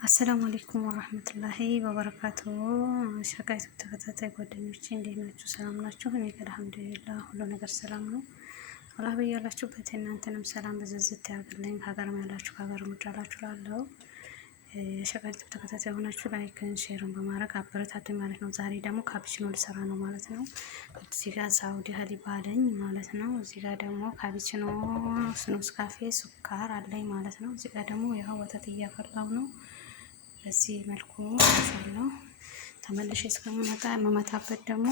አሰላሙ አለይኩም ወራህመቱላሂ ወበረካቱ። ሸጋይ ተከታታይ ጓደኞቼ እንዴት ናችሁ? ሰላም ናችሁ? እኔ ጋር አልሐምዱሊላህ ሁሉ ነገር ሰላም ነው። አላህ በያላችሁበት እናንተንም ሰላም በዝዝት ያርግልኝ። ከሀገርም ያላችሁ ከሀገርም ውጭ ያላችሁ ላለው የሸጋይ ተከታታይ ሆናችሁ ላይክን ሼርን በማድረግ አበረታቱኝ ማለት ነው። ዛሬ ደግሞ ካፒችኖ ልሰራ ነው ማለት ነው። እዚህ ጋር ሳውዲ ሀሊብ አለኝ ማለት ነው። እዚህ ጋር ደግሞ ካፒችኖ ስኑስ ካፌ ሱካር አለኝ ማለት ነው። እዚህ ጋር ደግሞ ያው ወተት እያፈላው ነው። በዚህ መልኩ ነው ተመልሼ እስከምመጣ የምመታበት ደግሞ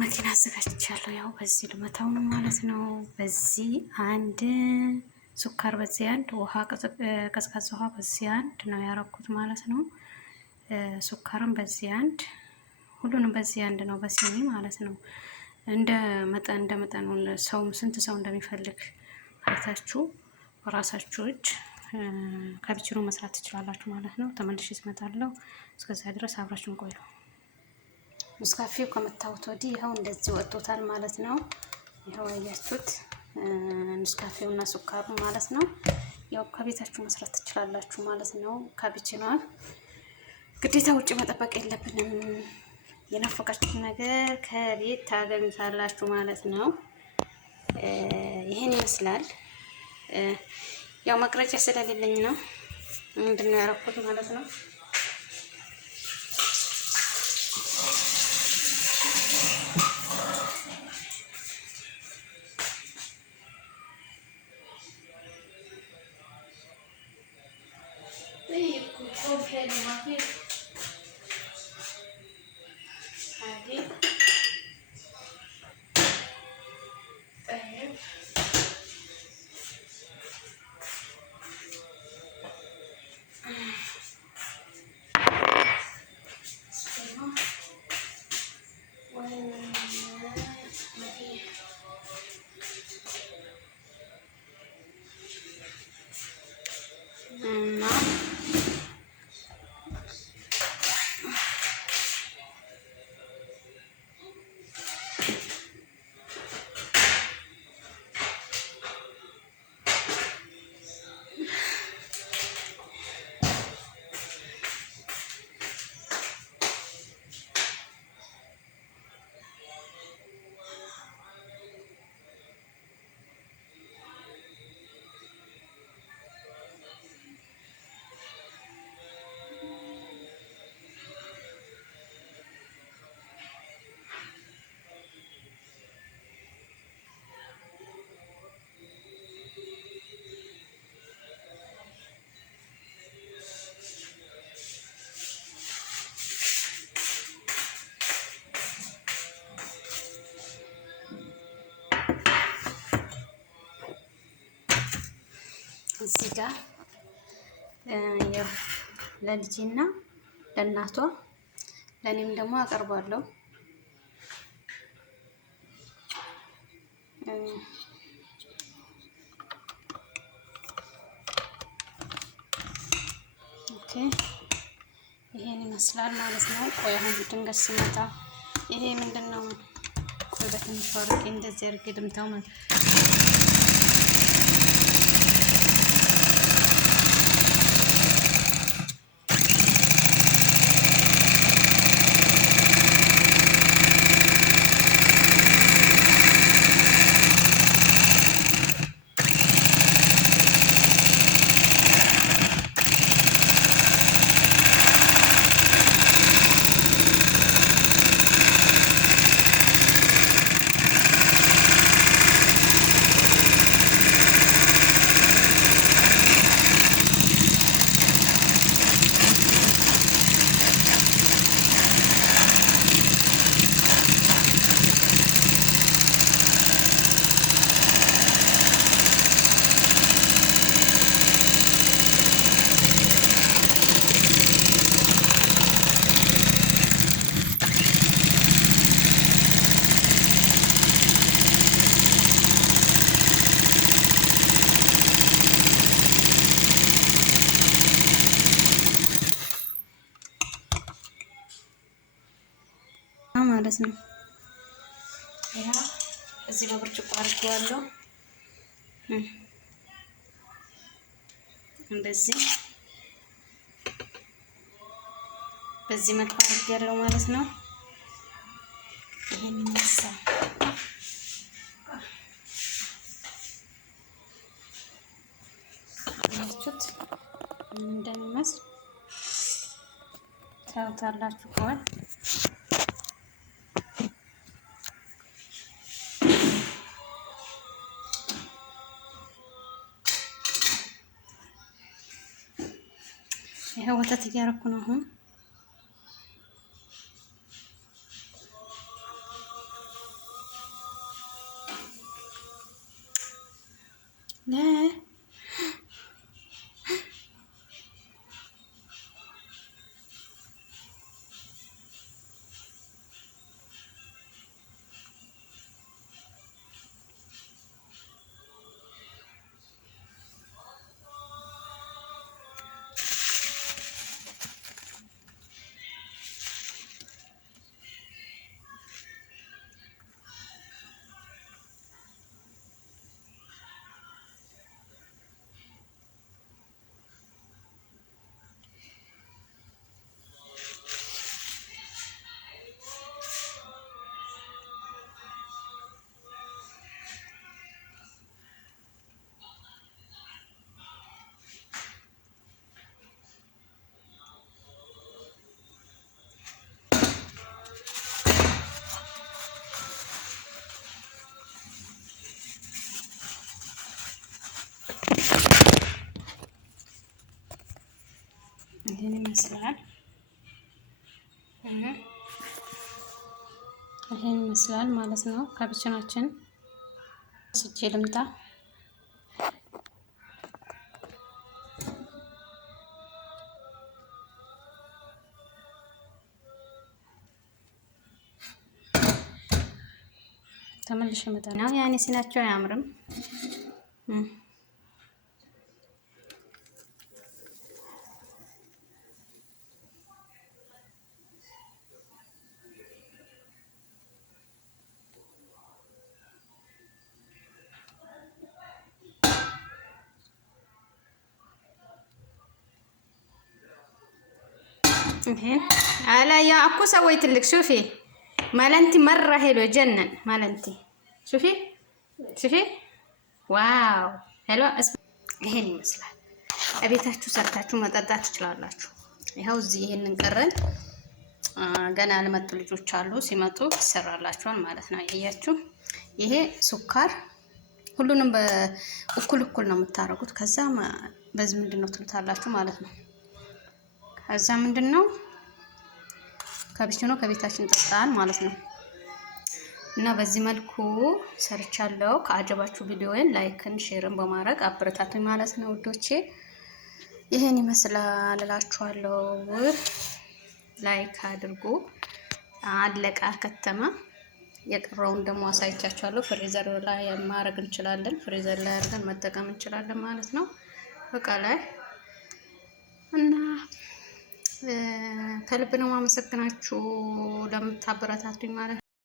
መኪና አዘጋጅቻለሁ። ያው በዚህ ልመታው ነው ማለት ነው። በዚህ አንድ ሱካር፣ በዚህ አንድ ውሃ፣ ቀዝቃዛ ውሃ በዚህ አንድ ነው ያረኩት ማለት ነው። ሱካርም በዚህ አንድ፣ ሁሉንም በዚህ አንድ ነው በሲኒ ማለት ነው። እንደ መጠኑ ሰው ስንት ሰው እንደሚፈልግ አይታችሁ ራሳችሁ እጅ ካፒችኖ መስራት ትችላላችሁ ማለት ነው። ተመልሼ እመጣለሁ። እስከዛ ድረስ አብራችሁን ቆዩ። ኔስካፌው ከመታወት ወዲህ ይኸው እንደዚህ ወጥቶታል ማለት ነው። ይኸው አያችሁት ኔስካፌው እና ሱካሩ ማለት ነው። ያው ከቤታችሁ መስራት ትችላላችሁ ማለት ነው። ካፒችኖ ግዴታ ውጭ መጠበቅ የለብንም። የናፈቃችሁ ነገር ከቤት ታገኙታላችሁ ማለት ነው። ይሄን ይመስላል። ያው መቅረጫ ስለሌለኝ ነው ምንድነው ያረኩት ማለት ነው። እዚህ ጋር ያው ለልጄና ለእናቷ ለኔም ደግሞ አቀርባለሁ። ኦኬ ይሄን ይመስላል ማለት ነው። ቆይ አሁን ድንገት ስመጣ ይሄ ምንድነው? ቆይ በትንሽ አድርጌ እንደዚህ አድርጌ ድምታው ማለት ማለት ነው። ያ እዚህ በብርጭቆ አድርጌዋለሁ እንደዚህ በዚህ መልኩ አድርጌያለሁ ማለት ነው። ይሄን ይመስላል። ያችሁት እንደሚመስል ታውታላችሁ ቆይ ይሄ ወተት እያደረኩ ነው አሁን ይሄን ይመስላል። ይሄን ይመስላል ማለት ነው። ካፕቺናችን ስጄ ልምጣ። ተመልሼ እመጣለሁ። ያኔ ሲናቸው አያምርም። على يا أكو سويت لك شوفي مالنتي مرة حلو جنن مالنتي شوفي واو حلو اسمع ይሄን ይመስላል። እቤታችሁ ሰርታችሁ መጠጣት ትችላላችሁ። ይሄው እዚህ ይሄንን ቀረን ገና ለመጡ ልጆች አሉ ሲመጡ ይሰራላችኋል ማለት ነው። ያያችሁ ይሄ ሱካር ሁሉንም በእኩል ነው የምታረጉት። ከዛ በዚህ ምንድነው ትሉታላችሁ ማለት ነው። ከዛ ምንድነው ካፕቺኖ ከቤታችን ጠጣን ማለት ነው። እና በዚህ መልኩ ሰርቻለሁ። ከአጀባችሁ ቪዲዮውን ላይክን ሼርን በማድረግ አበረታቱኝ ማለት ነው ውዶቼ። ይሄን ይመስላል እላችኋለሁ። ላይክ አድርጉ። አለቃ ከተማ የቀረውን ደግሞ አሳይቻችኋለሁ። ፍሪዘር ላይ ማድረግ እንችላለን። ፍሪዘር ላይ አድርገን መጠቀም እንችላለን ማለት ነው በቃ ላይ እና ከልብ ነው ማመሰግናችሁ ለምታበረታቱኝ ማለት ነው።